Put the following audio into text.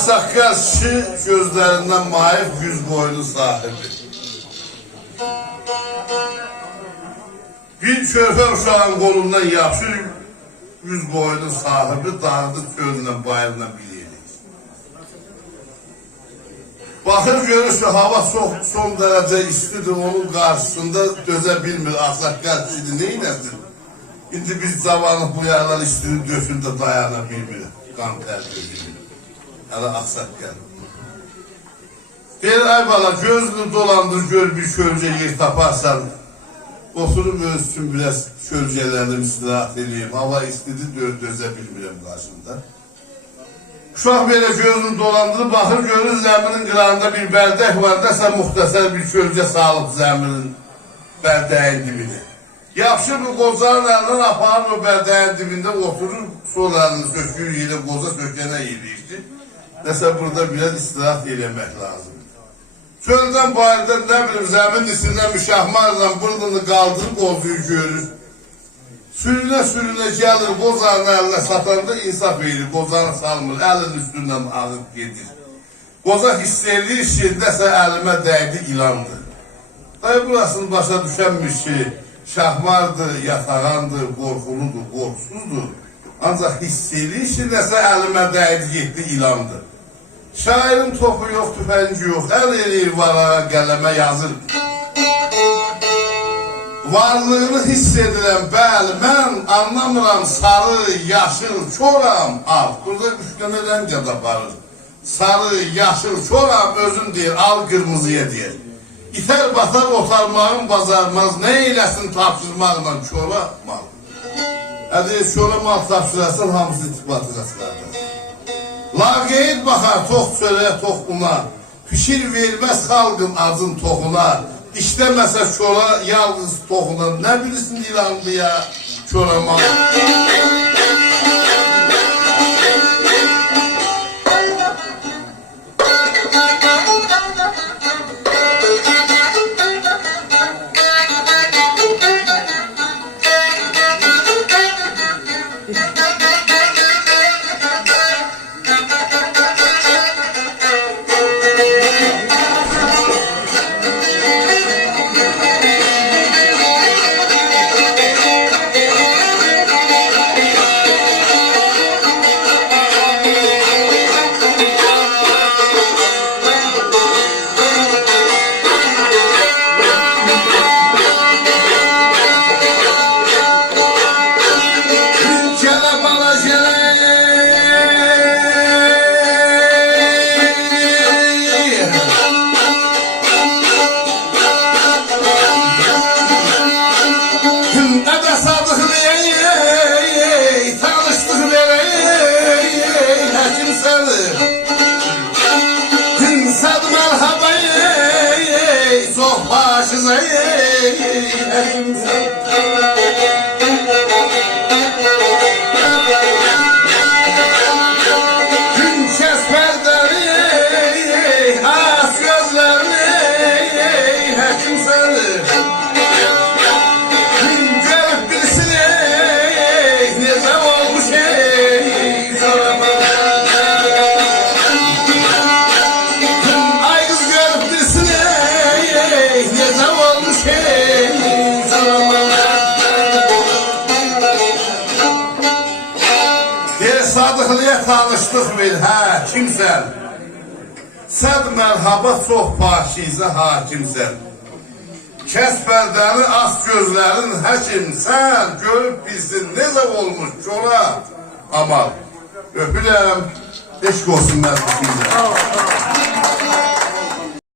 Saqqal kişi gözlərindən maif yüz boylu sahibi. Bir körpə uşağın qolundan yapışır yüz boylu sahibi dağıdı göllə bayırla bilirik. Baxır görür ki hava çox son dərəcə istidir, onun qarşısında dözə bilmir saqqal kişidir, neynəsin? İndi biz zavallı bu yerler istinin döşündə dayana bilmir, qan tərbiyə. Hələ Ağsaqqal. Bir ay bala gözünü dolandır, gör bir kölgə yer taparsan. Oturum öz üçün biraz kölgələrdən istirahat edeyim. Hava istidir, dözə bilmirəm qarşımda. Uşaq belə gözünü dolandırıb, baxır görür zəminin qırağında bir bərdək var. Dəsən muxtəsər bir kölgə salıb zəminin bərdəyin dibini. Yapışır bu qocanın əlindən aparır o bərdəyin dibində oturur. Sol əlini söküyür, yerə qoca sökənə yeriyir. Nəsə burada biraz istirahat eləmək lazım. Çöldən bayırdan nə bilim zəmin içindən müşahmarla burnunu qaldırıb qozuyu görür. Sürünə gəlir, qozanın əlinə satanda insaf verir, qozanı salmır, əlin üstündən ağıb gedir. Qoza hiss edir ki, nəsə əlimə dəydi ilandır. Dayı burasını başa düşənmiş ki, şahmardır, yatağandır, qorxuludur, qorxsuzdur. Ancaq hiss edir ki, nəsə əlimə dəydi, getdi ilandır. Şairin topu yox, tüfəngi yox, əl eləyir varağa, qələmə yazır. Varlığını hiss edirəm, bəli, mən anlamıram, sarı, yaşıl, çoram, al. Burada üç dənə rəng aparır. Sarı, yaşıl, çoram, özün deyir, al qırmızıya deyir. İtər batar otarmağın bazarmaz, nə eyləsin tapşırmaqla çora mal. Ədir, çora mal tapşırasın, hamısı itibatırasılardır. Laqeyd baxar tox çörəyə, tox una, pişir verməz xalqın acın toxuna, işləməsə çora yalnız toxuna, nə bilirsin ilandı ya, çora mal. Sadıqlıya tanışlıq ver, hə, kimsən? Səd mərhaba, çox pakizə hakimsən. Kəs pərdəni, as gözlərin həkim, sən görüb bilsin, necə olmuş çora? amal. Öpürəm. Eşq olsun mən sizinle.